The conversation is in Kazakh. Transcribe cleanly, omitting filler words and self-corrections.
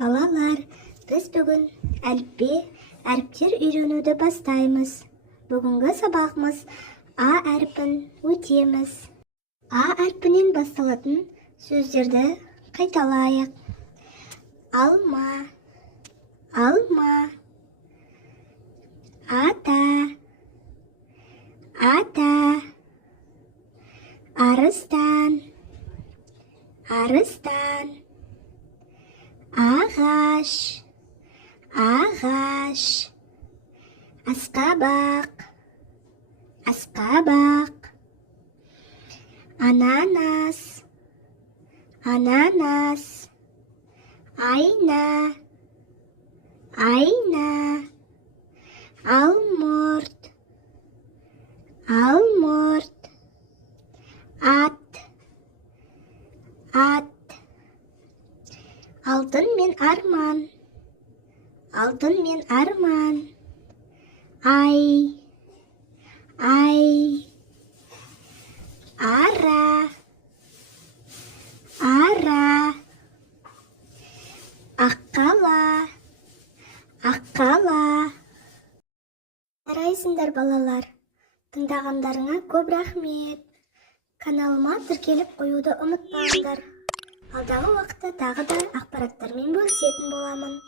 Балалар, біз бүгін әліппе, әріптер үйренуді бастаймыз. Бүгінгі сабағымыз А әріпін өтеміз. А әрпінен басталатын сөздерді қайталайық. Алма, алма. Ата, ата. Арыстан, арыстан. Ағаш, ағаш. Асқабақ, асқабақ. Ананас, ананас. Айна, айна. Алмұрт, алмұрт. Ат, ат. Алтын мен арман, алтын мен арман. Ай, ай. Ара, ара. Аққала, аққала. Жарайсыңдар балалар, тыңдағандарыңа көп рахмет. Каналыма тіркеліп қоюды ұмытпаңдар. Алдағы уақытта тағы да ақпараттармен бөлісетін боламын.